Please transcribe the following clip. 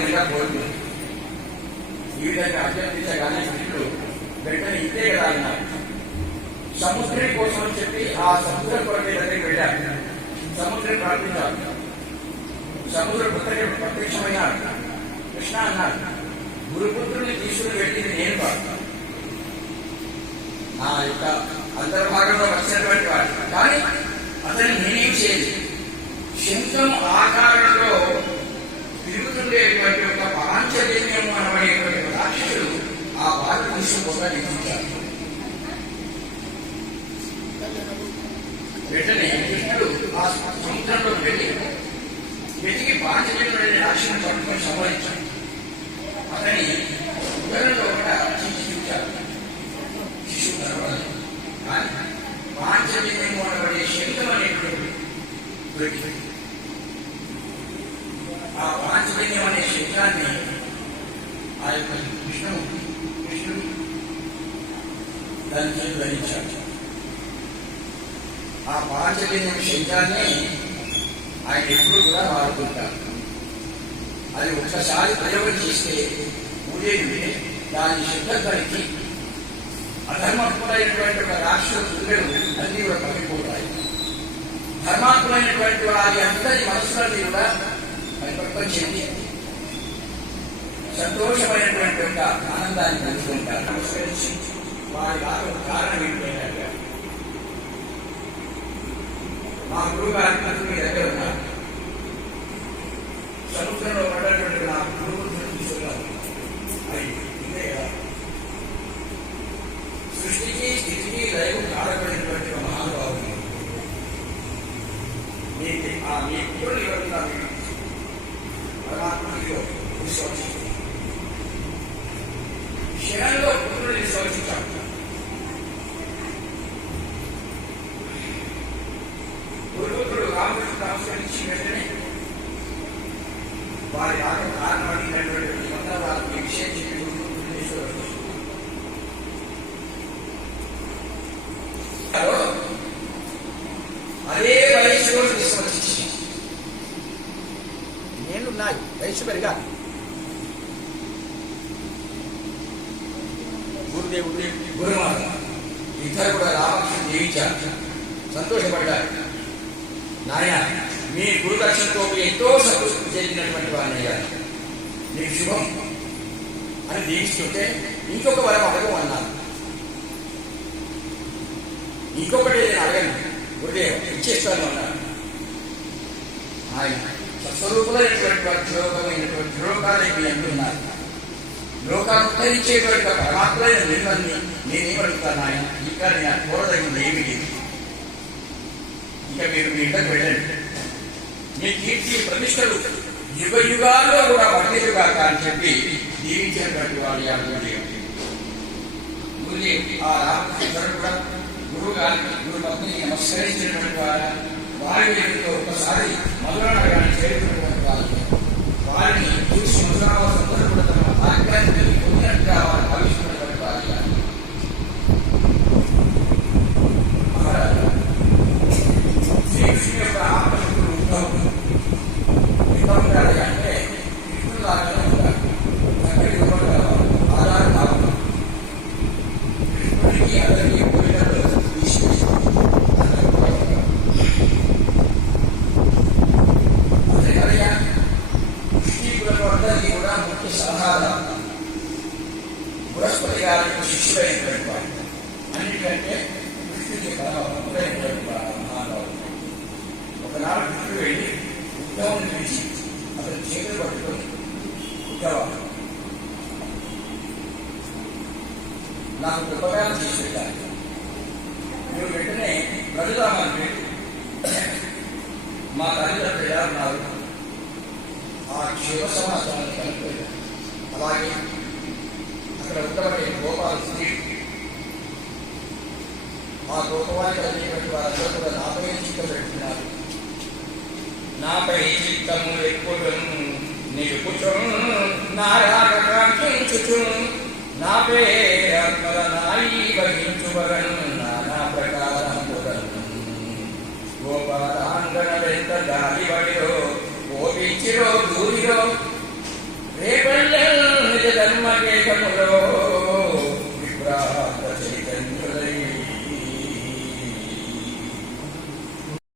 విధంగా కోరుతుంది. ఈ విధంగా అభ్యర్థించగానే మిత్రుడు వెంటనే ఇంతే కదా అన్నారు సముద్రం కోసం అని చెప్పి ఆ సముద్రం కొరకే దగ్గరికి వెళ్ళారు. సముద్రం ప్రార్థించారు. సముద్ర పుత్రకి ప్రత్యక్షమైన కృష్ణ అన్నారు గురుపుత్రుని తీసుకుని వెళ్ళింది నేను కాదు. నా యొక్క అంతర్భాగంలో వచ్చినటువంటి వాడు. కానీ అతన్ని నేనేం చేయలేదు. శంఖం ఆకారంలో తిరుగుతుండేటువంటి ఒక పాంచజన్యం అనబడేటువంటి ఒక రాక్షసుడు ఆ బాధ తీసుకుపోగా నిలిచాడు వెంటనే కృష్ణుడు ఆ సముద్రంలో వెళ్ళి వెతికి పాంచజన్యుడు అనే రాక్షసుని పట్టుకొని సంహరించాడు అతని ఉదరంలో కూడా చించి చూచాడు. శిశువు కనబడలేదు. కానీ పాంచజన్యము అనబడే శంఖం అనేటువంటి దొరికింది ఆ పాంచజన్యం అనే శంఖాన్ని ఆ యొక్క కృష్ణుడు కృష్ణుడు దాన్ని ధరించాడు. ఆ పాంచజన్య శంఖాన్ని ఆయన ఎప్పుడు కూడా వాడుకుంటారు. అది ఒక్కసారి ప్రయోగం చేస్తే ఉదయుడే దాని శబ్దానికి అధర్మకులైనటువంటి ఒక రాక్షసు దుర్గలు అన్ని కూడా పడిపోతాయి ధర్మాత్మైనటువంటి వారి అందరి మనసులన్నీ కూడా పరిపక్వం చెంది సంతోషమైనటువంటి ఒక ఆనందాన్ని పొందుతుంటారు నమస్కరించి వారి రాక కారణం ఏంటంటే మా గురువు గారి మీ దగ్గర ఉన్నారు సముద్రంలో పడ్డటువంటి నా గురువు తీసుకున్నారు అది ఇదే కదా సృష్టికి స్థితికి లైవ్ కాడబడినటువంటి ఒక మహానుభావుడు మీకు ఆ మీ పుత్రుడు ఎవరున్నా మీకు పరమాత్మలో విశ్వసించాడు క్షణంలో పుత్రుడు విశ్వసించాడు గురుపుత్రుడు రామకృష్ణ నమస్కరించి వెంటనే వారి ఆట కారణమైనటువంటి మంత్రాలకు ఈ విషయం చెప్పి గురుపుత్రుడు విశ్వసించాడు అదే వయసులో విశ్వసించి నేను వయసు పెరగాలి గురుదేవుడు గురుమాత. ఇద్దరు కూడా రామకృష్ణ జీవించారు సంతోషపడ్డారు. నాయన మీ గురుదక్షిణతో ఎంతో సంతోషం చెందినటువంటి వారిని అయ్యారు. మీకు శుభం అని దీవిస్తుంటే ఇంకొక వరం అడగం అన్నారు. ఇంకొకటి నేను అడగను. గురుదేవ్ ఇచ్చేస్తాను అన్నాడు ఆయన స్వస్వరూపులైనటువంటి వారు శ్లోకమైనటువంటి శ్లోకాలు మీ అంటున్నారు లోకాన్ని ఉద్ధరించేటువంటి పరమాత్మైన మిమ్మల్ని నేనేమడుగుతాను ఆయన ఇంకా నేను కోరదగింది ఏమి లేదు. ఇక మీరు మీ ఇంటకు వెళ్ళండి. మీ కీర్తి ప్రతిష్టలు యుగ యుగాల్లో కూడా వర్ణిలు కాక అని చెప్పి దీవించినటువంటి వాడు యాదవుడు గురి ఆ రామకృష్ణుడు కూడా గురువు గారికి గురు పత్ని నమస్కరించినటువంటి వారు? వారి వ్యక్తితో ఒకసారి మధుర నగరాన్ని చేరుకున్నటువంటి వారిని చూసి మధురావ సందర్భంలో తమ భాగ్యాన్ని గారికి శిష్యుడైనటువంటి అన్నిటికంటే కృష్ణుడికి పరమైనటువంటి మహానుభావుడు ఒకనాడు కృష్ణుడు వెళ్ళి ఉద్ధవం పిలిచి చేతులు పట్టుకొని నాకు ఉపకారం చేసి నువ్వు వెంటనే ప్రజలామని మా తల్లిదండ్రులు ఎలా ఉన్నారు ఆ క్షేమ సమాచారాన్ని కనుక్కోలేదు అలాగే అనేటువంటి కూడా నాపై చిత్తం పెడుతున్నారు నాపై చిత్తము ఎక్కువ నిలుపుచు నారాగించుచు నాపే ఆత్మల నాయి వహించువరను నానా ప్రకారం గోపాలాంగణ వెంట గాలి బడిలో ఓపించిరో దూరిలో జన్మ కేశములో